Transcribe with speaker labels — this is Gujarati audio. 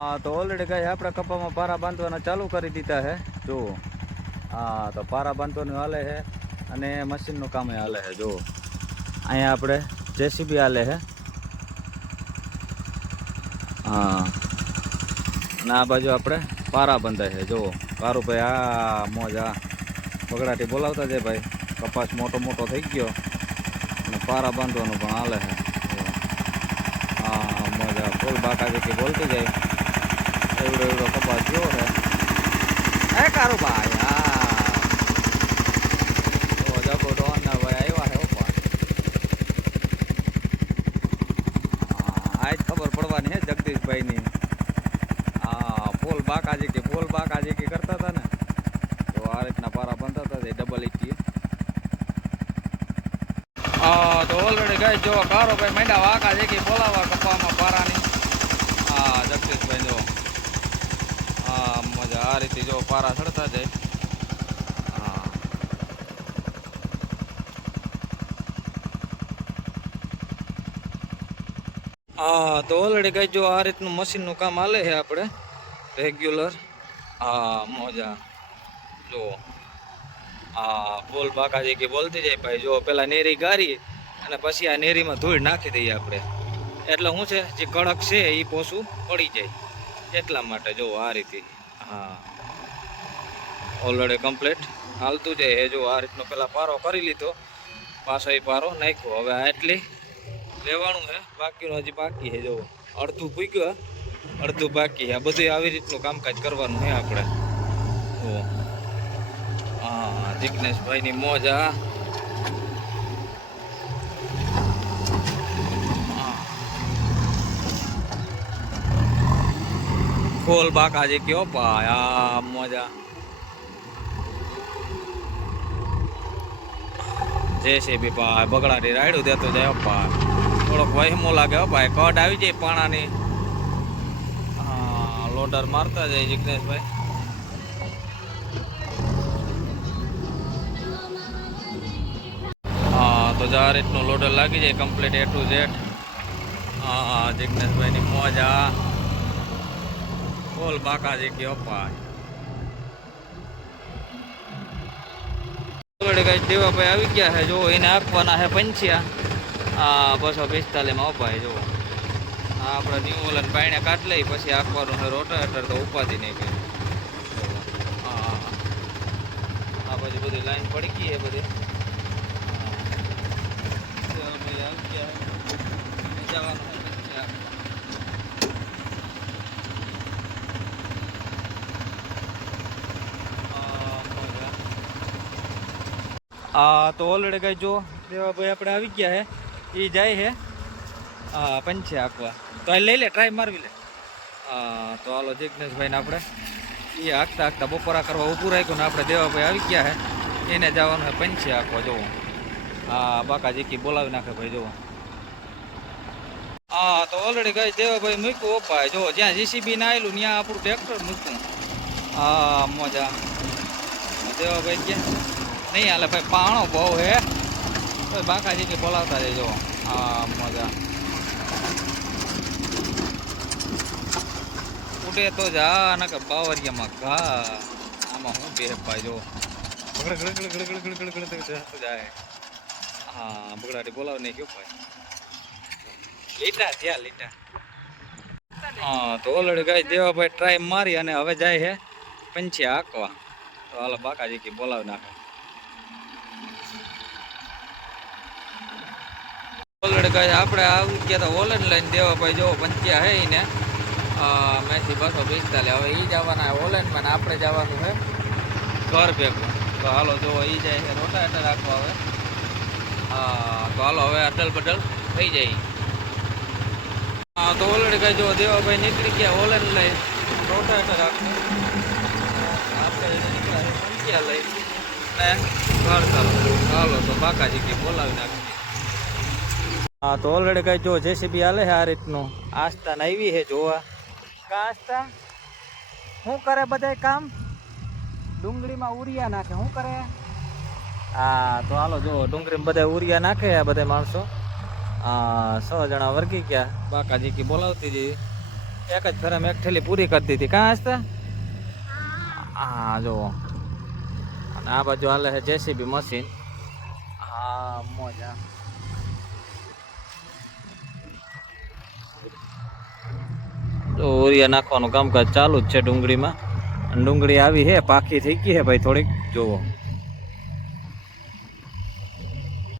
Speaker 1: હા તો ઓલરેડી ગાય આપણે કપામાં પારા બાંધવાના ચાલુ કરી દીધા છે. જુઓ હા તો પારા બાંધવાનું હાલે છે અને મશીનનું કામ હાલે છે. જુઓ અહીંયા આપણે જેસીબી હાલે છે. હા, અને આ બાજુ આપણે પારા બંધાય છે. જુઓ કારુભાઈ આ મોજ, આ બગડાટી બોલાવતા છે ભાઈ. કપાસ મોટો મોટો થઈ ગયો અને પારા બાંધવાનું પણ હાલે છે. હા મોજ ફૂલ બાકાથી બોલતી જાય એવડો એવડો કપાસ ગયો છે એ કારુભાઈ હા. જબો ડોન ના ભાઈ આવ્યા છે ઓપા આજ ખબર પડવાની હે જગદીશભાઈની. હા, ફૂલ બાકાજી કે, ફૂલ બાકાજી કે કરતા હતા ને? તો આ રીતના પારા બનતા હતા તે ડબલ ઇટી હા, તો ઓલરેડી ગઈ જો કારો ભાઈ માંડ્યા વાકા છે કે બોલાવા કપામાં પારાની. હા, જગદીશભાઈ, જો. હા આ રીતે જો પારા ચડતા જાય. હા. હા, તો ઓલરેડી કઈ જો આ રીતનું મશીનનું કામ હાલે છે આપણે. રેગ્યુલર હા, મોજા. જો. હા, બોલ બાકાજી કે બોલતી જાય ભાઈ. જો, પેલા નેરી ગારી અને પછી આ નેરીમાં ધૂળ નાખી દઈએ આપણે. એટલે શું છે? જે કડક છે એ પોસું પડી જાય. એટલા માટે જો આ રીતે. હા. ઓલરેડી કમ્પ્લીટ હાલતું છે. એ જો આ રીતનો પેલા પારો કરી લીધો. પાછો એ પારો નાખ્યો. હવે આ એટલી લેવાનું છે. બાકીનું હજી બાકી છે. જો અડધું પૂગ્યું અડધું બાકી આ બધું આવી રીતનું કામકાજ કરવાનું છે આપણે. હા, જીગ્નેશભાઈની મોજ આ ફૂલ બાકાજી કયો ભાઈ, આ મોજા. જેસીબી ભાઈ, બગડાટી રાયડું દેતો જાય ભાઈ. થોડોક વહેમો લાગે હો ભાઈ કટ આવી જાય પાણાની. લોડર મારતા જાય જિગ્નેશભાઈ. હા, તો જો રીતનું લોડર લાગી જાય કમ્પ્લીટ એ ટુ ઝેડ હા, જિગ્નેશભાઈની મોજ. ફૂલ બાકાજી કે ભાઈ આગળ કઈ દેવાભાઈ આવી ગયા છે જો એને આપવાના છે પંચ્યા. આ બસો પિસ્તાલીસમાં અપાય જો આપણે ન્યૂ ઓલન પાણીને કાઢ લઈ, પછી આપવાનું છે રોટાવેટર તો ઉપાધિ નહીં હા આ બાજુ બધી લાઈન પડી ગઈ છે બધી. જવાનું છે પંચ્યા આપવા. આ મોજા. આ તો ઓલરેડી કઈ જો દેવાભાઈ આપણે આવી ગયા છે એ જાય છે હા પંચે આંકવા તો એ લઈ લે ટ્રાય મારવી લે. હા તો હાલો જિગ્નેશભાઈને આપણે એ હાંકતા હાંકતા બપોરા કરવા ઊભું રાખ્યું ને આપણે દેવાભાઈ આવી ગયા છે એને જવાનું છે પંચે આખવા જોવો હા બાકા જીકી બોલાવી નાખે ભાઈ જોવો હા તો ઓલરેડી કઈ દેવાભાઈ મૂક્યું ઓપાય ભાઈ જો જ્યાં જીસીબી ના આવેલું ત્યાં આપણું ટ્રેક્ટર મૂક્યું. હા મજા. દેવાભાઈ ક્યાં નહીં હાલે ભાઈ પાણો બહુ હે બાકાજી કે બોલાવતા રહેજો હા મજા ઉડે તો જા ના કે બાવરિયામાં ઘા આમાં હું બે ભાઈ જો ગળ ગળ ગળ ગળ ગળ ગળ ગળ ગળ જાય હા બગડાટી બોલાવ નહીં કયો ભાઈ લીટા થયા લીટા હા તો ઓલરેડી ગાય દેવાભાઈ ટ્રાય મારી અને હવે જાય છે પંછી હાંકવા તો હાલ બાકાજી કે બોલાવી નાખે ઓલરેડી કહે આપણે આવી ગયા તો ઓલન લઈને દેવા ભાઈ જો પંચ્યા હે ને મેથી બસો પિસ્તાલીસ હવે એ જવાના ઓલનમાં ને આપણે જવાનું છે ઘર ભેગું. તો હાલો જો એ જાય છે રોટા અટલ રાખવા હવે. હા તો હાલો હવે અટલ બટલ થઈ જાય. હા તો ઓલરેડી કહે જો દેવાભાઈ નીકળી ગયા, ઓલન લઈ રોટા અટલ રાખવું આપણે નીકળ્યા પંચ્યા લઈ. ને ઘર ચાલો હાલો તો બાકાજી કે બોલાવી નાખીએ હા તો ઓલરેડી કઈ જો જેસીબી હાલે છે આ રીતનું. આસ્થા ને આવી છે જોવા. કાસ્તા આસ્થા? શું કરે બધા કામ? ડુંગળીમાં ઉરિયા નાખે શું કરે? હા તો હાલો જો ડુંગળીમાં બધા ઉરિયા નાખે આ બધા માણસો. હા સો જણા વર્ગી ગયા બાકાજી કી બોલાવતી હતી. એક જ ફેરામાં એક થેલી પૂરી કરી દીધી. કાં હસતા હા જો. અને આ બાજુ હાલે છે જેસીબી મશીન હા મોજ. તો ઓરિયા નાખવાનું કામકાજ ચાલુ જ છે ડુંગળીમાં. ડુંગળી આવી છે પાકી થઈ ગઈ છે ભાઈ થોડીક. જુઓ.